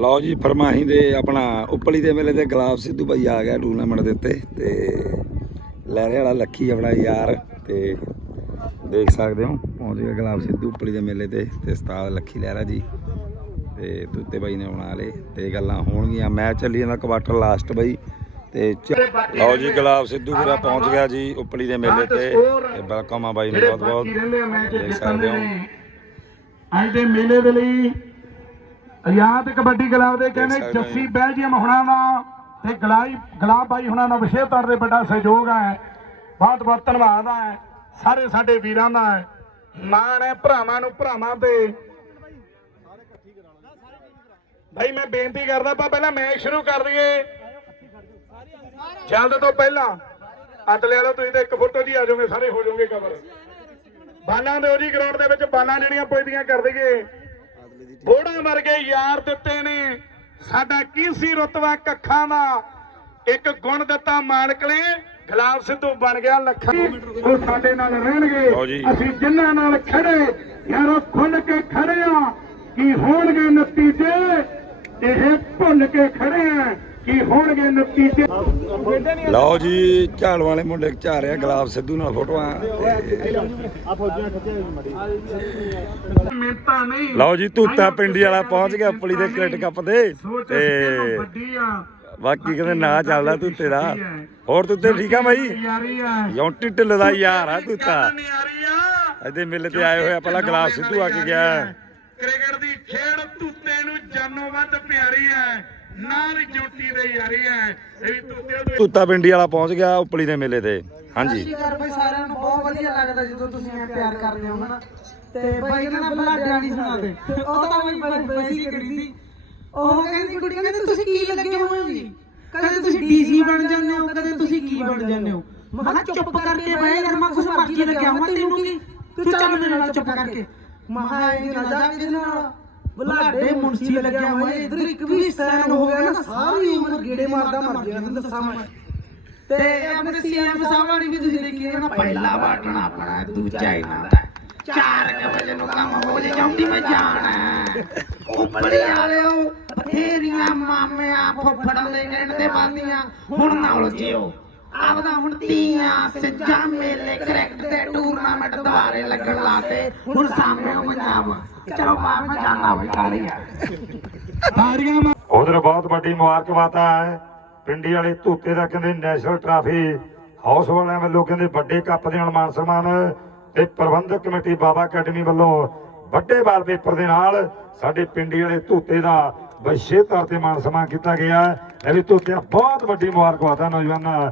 ਲਓ ਜੀ, ਫਰਮਾਹੀ ਦੇ ਆਪਣਾ ਉਪਲੀ ਦੇ ਮੇਲੇ ਤੇ ਗੁਲਾਬ ਸਿੱਧੂ ਭਾਈ ਆ ਗਿਆ ਟੂਰਨਾਮੈਂਟ ਦੇ ਉੱਤੇ ਤੇ ਲਹਿਰੇ ਵਾਲਾ ਲੱਖੀ ਆਪਣਾ ਯਾਰ ਤੇ ਦੇਖ ਸਕਦੇ ਹੋ, ਪਹੁੰਚ ਗਿਆ ਗੁਲਾਬ ਸਿੱਧੂ ਉਪਲੀ ਦੇ ਮੇਲੇ ਤੇ ਤੇ ਉਸਤਾਦ ਲੱਖੀ ਲਹਿਰਾ ਜੀ ਤੇ ਤੁੱਤੇ ਬਾਈ ਨੇ ਬਣਾ ਲਏ ਤੇ ਗੱਲਾਂ ਹੋਣਗੀਆਂ। ਮੈਚ ਚੱਲੀ ਜਾਂਦਾ ਕੁਆਟਰ ਲਾਸਟ ਬਾਈ ਤੇ ਲਓ ਜੀ, ਗੁਲਾਬ ਸਿੱਧੂ ਵੀਰਾ ਪਹੁੰਚ ਗਿਆ ਜੀ ਉਪਲੀ ਦੇ ਮੇਲੇ ਤੇ। ਤੇ ਵੈਲਕਮ ਆ ਬਾਈ ਨੂੰ ਬਹੁਤ ਬਹੁਤ ਦੇਖ ਸਕਦੇ ਹੋ। ਅੱਜ ਦੇ ਮੇਲੇ ਦੇ ਲਈ ਆਜ਼ਾਦ ਕਬੱਡੀ ਕਲੱਬ ਦੇ ਕਹਿੰਦੇ ਜੱਸੀ ਬੈਲਜੀਅਮ ਹੁਣਾਂ ਦਾ ਤੇ ਗਲਾਈ ਗੁਲਾਬ ਬਾਈ ਹੁਣਾਂ ਦਾ ਵਿਸ਼ੇਸ਼ ਤੌਰ ਤੇ ਵੱਡਾ ਸਹਿਯੋਗ ਹੈ ਬਹੁਤ ਬਹੁਤ ਧੰਨਵਾਦ ਹੈ ਸਾਰੇ ਸਾਡੇ ਵੀਰਾਂ ਦਾ। ਹੈ ਮਾਣ ਹੈ ਭਰਾਵਾਂ ਨੂੰ ਭਰਾਵਾਂ ਤੇ। ਭਾਈ ਮੈਂ ਬੇਨਤੀ ਕਰਦਾ ਪਾ ਪਹਿਲਾਂ ਮੈਚ ਸ਼ੁਰੂ ਕਰ ਦਈਏ। ਜਲਦ ਤੋਂ ਪਹਿਲਾਂ ਅੱਤ ਲੈ ਲਓ ਤੁਸੀਂ ਤਾਂ ਇੱਕ ਫੋਟੋ ਜੀ ਆ ਜਾਓਗੇ ਸਾਰੇ ਹੋ ਜਾਓਗੇ ਕਵਰ ਬਾਲਾਂ ਦਿਓ ਜੀ ਗਰਾਊਂਡ ਦੇ ਵਿੱਚ ਬਾਲਾਂ ਜਿਹੜੀਆਂ ਪੁੱਜਦੀਆਂ ਕਰ ਦਈਏ। ਬੋੜਾ ਵਰਗੇ ਯਾਰ ਦਿੱਤੇ ਨੇ। ਸਾਡਾ ਕੀ ਸੀ ਰਤਵਾ ਕੱਖਾਂ ਦਾ? ਇੱਕ ਗੁਣ ਦਿੱਤਾ ਨੇ ਗੁਲਾਬ ਸਿੱਧੂ ਬਣ ਗਿਆ ਲੱਖਾਂ। ਉਹ ਸਾਡੇ ਨਾਲ ਰਹਿਣਗੇ। ਅਸੀਂ ਜਿਨ੍ਹਾਂ ਨਾਲ ਖੜੇ ਯਾਰੋ ਖੁੱਲ ਕੇ ਖੜੇ ਆ ਕੀ ਹੋਣਗੇ ਨਤੀਜੇ? ਇਹ ਭੁੱਲ ਕੇ ਖੜੇ ਆ ਕੀ ਹੋਣਗੇ ਨਤੀਜੇ। ਲਓ ਜੀ ਝਾੜ ਵਾਲੇ ਮੁੰਡੇ ਝਾ ਰਿਹਾ ਗੁਲਾਬ ਸਿੱਧੂ ਨਾਲ ਫੋਟੋਆਂ ਤੇ ਲਓ ਜੀ ਤੂਤਾ ਪਿੰਡੀ ਵਾਲਾ ਪਹੁੰਚ ਗਿਆ ਪੁਲੀ ਦੇ ਕ੍ਰਿਕਟ ਕੱਪ ਤੇ। ਸੋਚ ਤੇ ਤੇ ਬਾਕੀ ਕਹਿੰਦੇ ਨਾ ਚੱਲਦਾ ਤੂਤੇ ਦਾ। ਹੋਰ ਤੂਤੇ ਠੀਕ ਆ ਬਾਈ? ਯੌਂਟੀ ਢਿੱਲ ਦਾ ਯਾਰ ਆ ਤੂਤਾ ਨਿਆਰੀ ਆ। ਇਹਦੇ ਮੇਲੇ ਤੇ ਆਏ ਹੋਏ ਆ ਪਹਿਲਾਂ ਗੁਲਾਬ ਸਿੱਧੂ ਆ ਕੇ ਗਿਆ। ਜਾਨੋਂ ਵੱਧ ਪਿਆਰੀ ਹੈ ਨਾਲ ਜੋਟੀ ਦੇ ਯਾਰੀ ਹੈ ਇਹ ਵੀ ਤੂਤੇ ਤੋਂ ਤੂਤਾ ਪਿੰਡੀ ਵਾਲਾ ਪਹੁੰਚ ਗਿਆ ਉਪਲੀ ਦੇ ਮੇਲੇ ਤੇ। ਹਾਂਜੀ। ਸ਼ਿਕਾਰ ਭਾਈ ਸਾਰਿਆਂ ਨੂੰ ਬਹੁਤ ਵਧੀਆ ਲੱਗਦਾ ਜਦੋਂ ਤੁਸੀਂ ਐ ਪਿਆਰ ਕਰਦੇ ਹੋ ਨਾ ਤੇ ਬਾਈ ਕਹਿੰਦਾ ਬਲਾਡਿਆਂ ਦੀ ਸੁਣਾ ਦੇ। ਉਹ ਤਾਂ ਵੀ ਬਾਈ ਬੈਸੀ ਕਰੀ ਸੀ। ਉਹ ਕਹਿੰਦੀ ਕੁੜੀ ਕਹਿੰਦੀ ਤੁਸੀਂ ਕੀ ਲੱਗੇ ਹੋਏ ਹੋ ਜੀ? ਕਦੇ ਤੁਸੀਂ ਡੀਸੀ ਬਣ ਜਾਂਦੇ ਹੋ ਕਦੇ ਤੁਸੀਂ ਕੀ ਬਣ ਜਾਂਦੇ ਹੋ? ਮੈਂ ਕਿਹਾ ਚੁੱਪ ਕਰਕੇ ਬਹਿ ਯਾਰ ਮੈਂ ਕੁਛ ਮਰਜ਼ੀ ਲੱਗਿਆ ਮੈਂ ਤੈਨੂੰ ਕੀ? ਤੂੰ ਚੱਲ ਮੇਰੇ ਨਾਲ ਚੁੱਪ ਕਰਕੇ। ਇਹ ਨਾ ਜਾ ਨਾਲ? ਬਲਾਡੇ ਮੁੰਸੀ ਲੱਗਿਆ ਹੋਇਆ ਇਧਰ ਇੱਕ ਵੀ ਸੈਨ ਹੋ ਗਿਆ ਨਾ ਸਾਰੀ ਉਮਰ ਗੇੜੇ ਮਾਰਦਾ ਮਰ ਗਿਆ ਤੈਨੂੰ ਦੱਸਾਂ ਮੈਂ ਤੇ ਆਪਣੇ ਸੀਐਮ ਸਾਹਿਬ ਵਾਲੀ ਵੀ ਤੁਸੀਂ ਦੇਖੀ ਹੈ ਨਾ ਪਹਿਲਾ ਬਟਨ ਆਪਣਾ ਦੂਜਾ ਇਹਨਾਂ ਦਾ 4 ਵਜੇ ਨੂੰ ਕੰਮ ਹੋ ਜੇ ਜਾਂਦੀ ਮੈਂ ਜਾਣਾ। ਉੱਪਰ ਵਾਲਿਓ ਬਥੇਰੀਆਂ ਮਾਮਿਆਂ ਫੁੱਫੜਾਂ ਦੇ ਕਹਿਣ ਤੇ ਬਾਦੀਆਂ ਹੁਣ ਨਾਲ ਜਿਓ ਆਪਦਾ ਹੁਣ ਤੀਆਂ ਸੱਜਾ ਮੇਲੇ ਕ੍ਰਿਕਟ ਦੇ ਟੂਰਨਾਮੈਂਟ ਦੁਆਰੇ ਲੱਗਣ ਲਾਤੇ। ਹੁਣ ਸਾਹਮਣੇ ਪੰਜਾਬ। ਚਲੋ ਬਾਪ ਮੈਂ ਜਾਣਾ ਹੋਈ ਕਾਲੀ ਯਾਰ ਸਾਰੀਆਂ ਮਾਂ- ਉਧਰ ਬਹੁਤ ਵੱਡੀ ਮੁਬਾਰਕਬਾਦ ਹੈ। ਪਿੰਡੀ ਵਾਲੇ ਧੂਤੇ ਦਾ ਕਹਿੰਦੇ ਨੈਸ਼ਨਲ ਟਰਾਫੀ। ਹਾਊਸ ਵਾਲਿਆਂ ਵੱਲੋਂ ਕਹਿੰਦੇ ਵੱਡੇ ਕੱਪ ਦੇ ਨਾਲ ਮਾਨ ਸਨਮਾਨ। ਤੇ ਪ੍ਰਬੰਧਕ ਕਮੇਟੀ ਬਾਬਾ ਅਕੈਡਮੀ ਵੱਲੋਂ ਵੱਡੇ ਬਾਲ ਪੇਪਰ ਦੇ ਨਾਲ ਸਾਡੇ ਪਿੰਡੀ ਵਾਲੇ ਧੂਤੇ ਦਾ ਵਿਸ਼ੇਸ਼ ਤੌਰ ਤੇ ਮਾਨ ਸਨਮਾਨ ਕੀਤਾ ਗਿਆ ਹੈ। ਇਹ ਵੀ ਧੂਤੇ ਬਹੁਤ ਵੱਡੀ ਮੁਬਾਰਕਬਾਦ ਹੈ ਨੌਜਵਾਨਾਂ